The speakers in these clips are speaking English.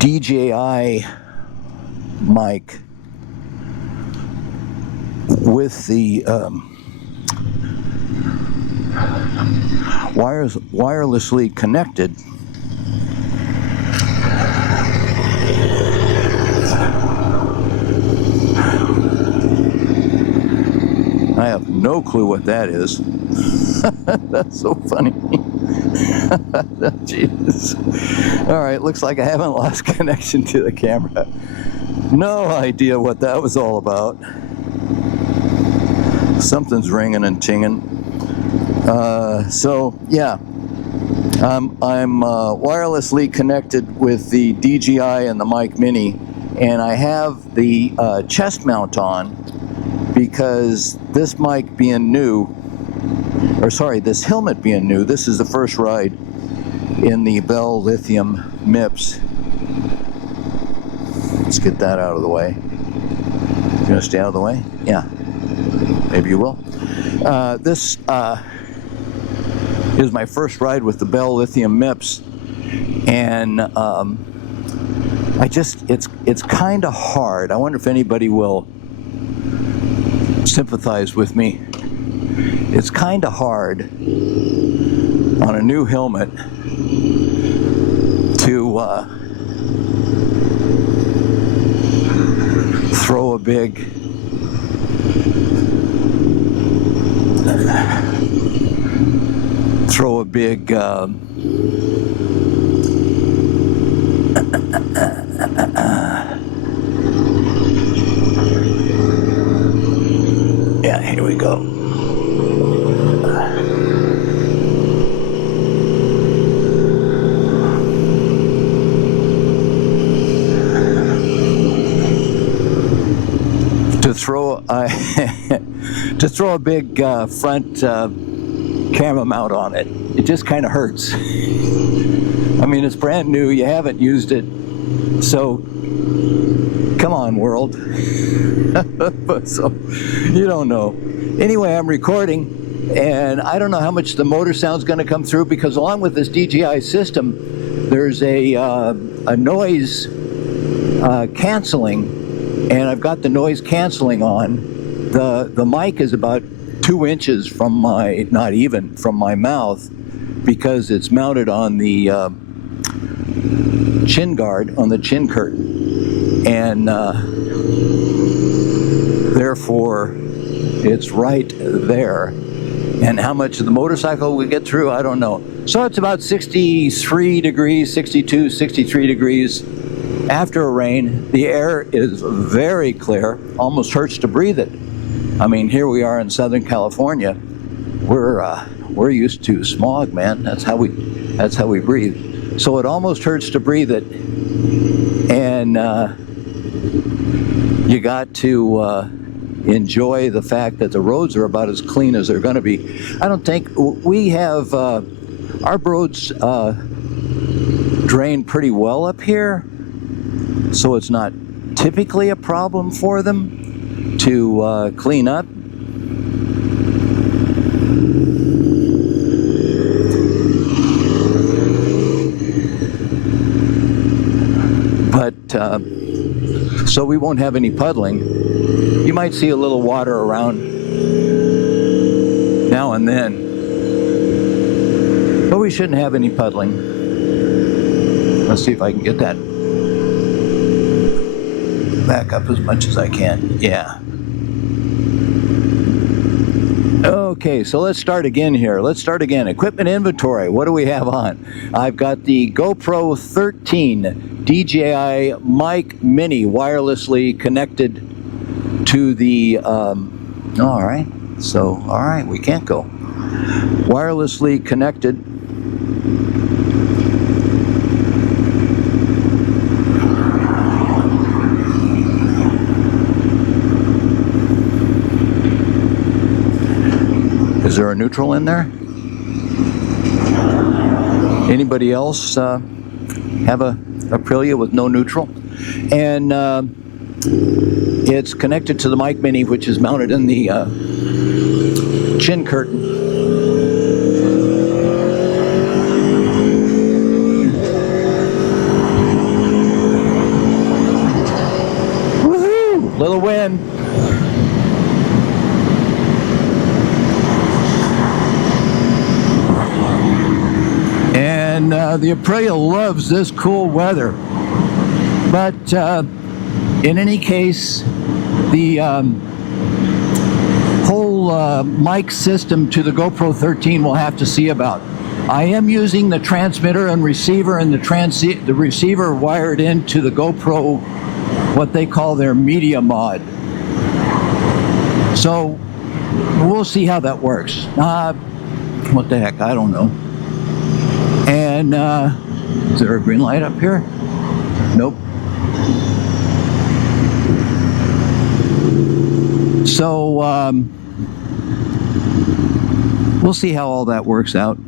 DJI mic with the wirelessly connected. I have no clue what that is. That's so funny. Jesus. All right, looks like I haven't lost connection to the camera. No idea what that was all about. Something's ringing and tinging. So yeah, I'm wirelessly connected with the DJI and the Mic Mini, and I have the chest mount on because this mic being new, or sorry, this helmet being new, this is the first ride in the Bell Lithium MIPS. Let's get that out of the way. You gonna stay out of the way? Yeah, maybe you will. This is my first ride with the Bell Lithium MIPS, and it's kind of hard. I wonder if anybody will sympathize with me. It's kind of hard on a new helmet to throw a big yeah, here we go. To throw a big front camera mount on it, it just kind of hurts. I mean, it's brand new, you haven't used it, so come on, world. So you don't know. Anyway, I'm recording, and I don't know how much the motor sound's going to come through, because along with this DJI system, there's a noise canceling. And I've got the noise canceling on. The mic is about 2 inches from my, not even, from my mouth, because it's mounted on the chin guard, on the chin curtain. And therefore, it's right there. And how much of the motorcycle we get through, I don't know. So it's about 63 degrees, 62, 63 degrees. After a rain, the air is very clear, almost hurts to breathe it. I mean, here we are in Southern California. We're used to smog, man. That's how we breathe. So it almost hurts to breathe it, and you got to enjoy the fact that the roads are about as clean as they're going to be. I don't think we have our roads drain pretty well up here. So it's not typically a problem for them to clean up. But, so we won't have any puddling. You might see a little water around now and then, but we shouldn't have any puddling. Let's see if I can get that back up as much as I can. Yeah. Okay, so let's start again here. Let's start again. Equipment inventory. What do we have on? I've got the GoPro 13 DJI Mic Mini wirelessly connected to the, all right, we can't go. Wirelessly connected. Is there a neutral in there? Anybody else have a Aprilia with no neutral? And it's connected to the Mic Mini, which is mounted in the chin curtain. in. And the Aprilia loves this cool weather. But in any case, the whole mic system to the GoPro 13 we'll have to see about. I am using the transmitter and receiver, and the receiver wired into the GoPro, what they call their media mod. So we'll see how that works. What the heck, I don't know. And is there a green light up here? Nope. So we'll see how all that works out.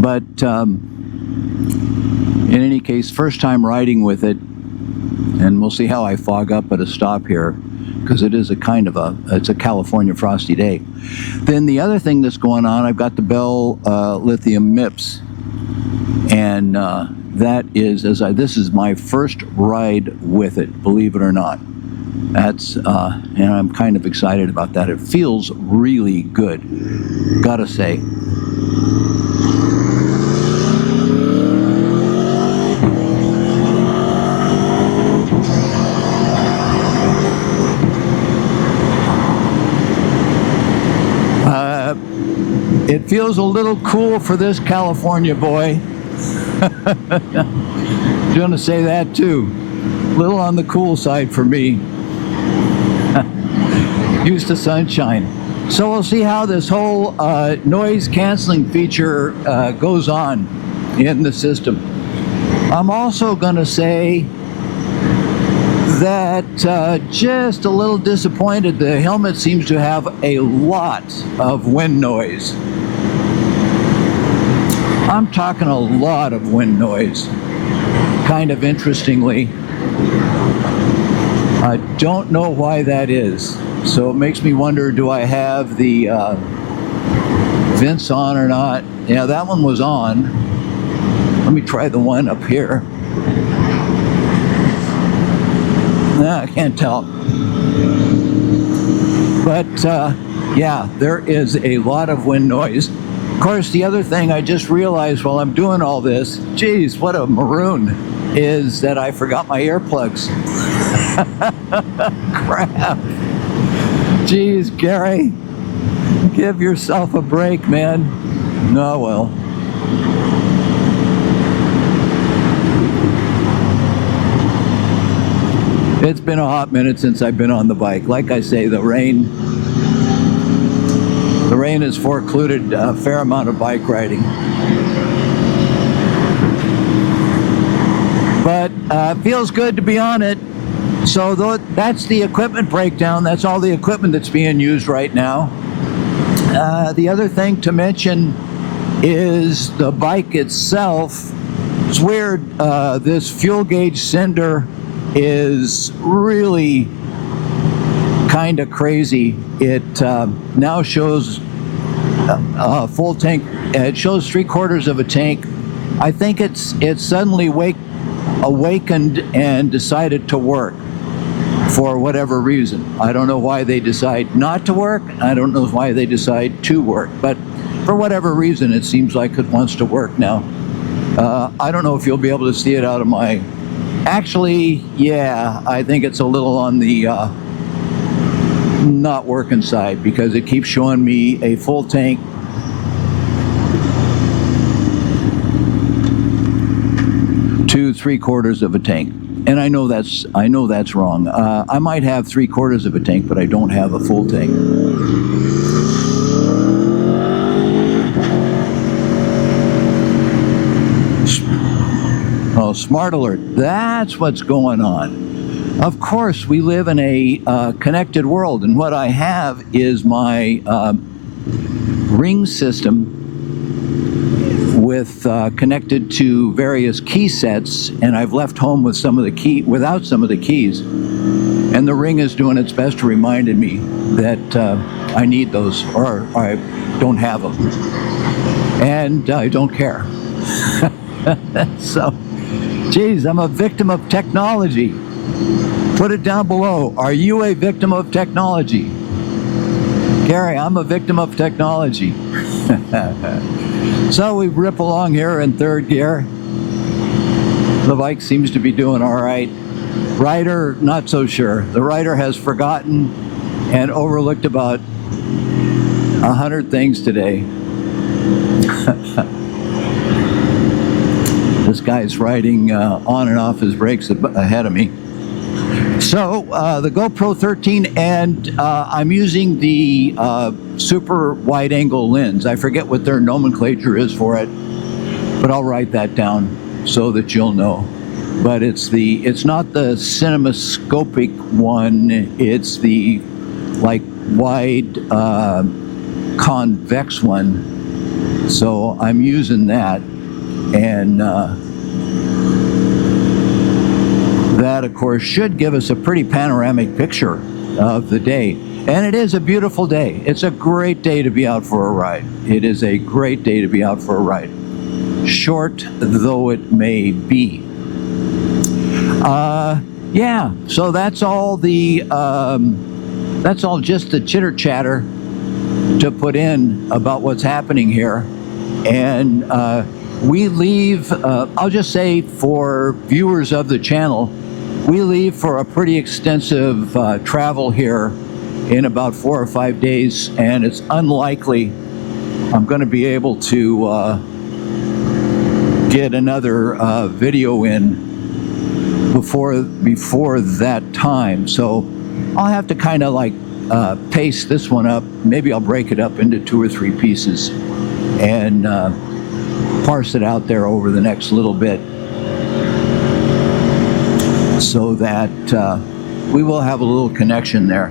But in any case, first time riding with it, and we'll see how I fog up at a stop here, because it is it's a California frosty day. Then the other thing that's going on, I've got the Bell Lithium MIPS, and that is, this is my first ride with it, believe it or not. That's and I'm kind of excited about that. It feels really good, gotta say. It feels a little cool for this California boy. I'm going to say that too. A little on the cool side for me. Used to sunshine. So we'll see how this whole noise canceling feature goes on in the system. I'm also going to say that just a little disappointed. The helmet seems to have a lot of wind noise. I'm talking a lot of wind noise, kind of interestingly. I don't know why that is. So it makes me wonder, do I have the vents on or not? Yeah, that one was on. Let me try the one up here. Nah, I can't tell. But yeah, there is a lot of wind noise. Of course, the other thing I just realized while I'm doing all this, geez, what a maroon, is that I forgot my earplugs. Crap. Geez, Gary, give yourself a break, man. No, well. It's been a hot minute since I've been on the bike. Like I say, the rain has forecluded a fair amount of bike riding. But feels good to be on it. So that's the equipment breakdown. That's all the equipment that's being used right now. The other thing to mention is the bike itself. It's weird. This fuel gauge sender is really kind of crazy. It now shows a full tank. It shows 3/4 of a tank. I think it's suddenly awakened and decided to work for whatever reason. I don't know why they decide not to work. I don't know why they decide to work, but for whatever reason, it seems like it wants to work now. I don't know if you'll be able to see it out of my... Actually, yeah, I think it's a little on the not working side, because it keeps showing me a full tank to 3/4 of a tank. And I know that's wrong. I might have 3/4 of a tank, but I don't have a full tank. Oh, smart alert. That's what's going on. Of course, we live in a connected world, and what I have is my ring system with connected to various key sets, and I've left home with without some of the keys. And the ring is doing its best to remind me that I need those, or I don't have them. And I don't care. So, geez, I'm a victim of technology. Put it down below. Are you a victim of technology? Gary, I'm a victim of technology. So we rip along here in third gear. The bike seems to be doing all right. Rider, not so sure. The rider has forgotten and overlooked about 100 things today. This guy's riding on and off his brakes ahead of me. So the GoPro 13, and I'm using the super wide angle lens. I forget what their nomenclature is for it, but I'll write that down so that you'll know. But it's not the cinemascopic one, it's the like wide convex one. So I'm using that, and that of course should give us a pretty panoramic picture of the day. And it is a beautiful day. It's a great day to be out for a ride. It is a great day to be out for a ride, short though it may be. Yeah, so that's all just the chitter chatter to put in about what's happening here. And we leave, I'll just say for viewers of the channel, we leave for a pretty extensive travel here in about 4 or 5 days, and it's unlikely I'm going to be able to get another video in before that time. So I'll have to kind of like pace this one up. Maybe I'll break it up into 2 or 3 pieces and parse it out there over the next little bit, so that we will have a little connection there.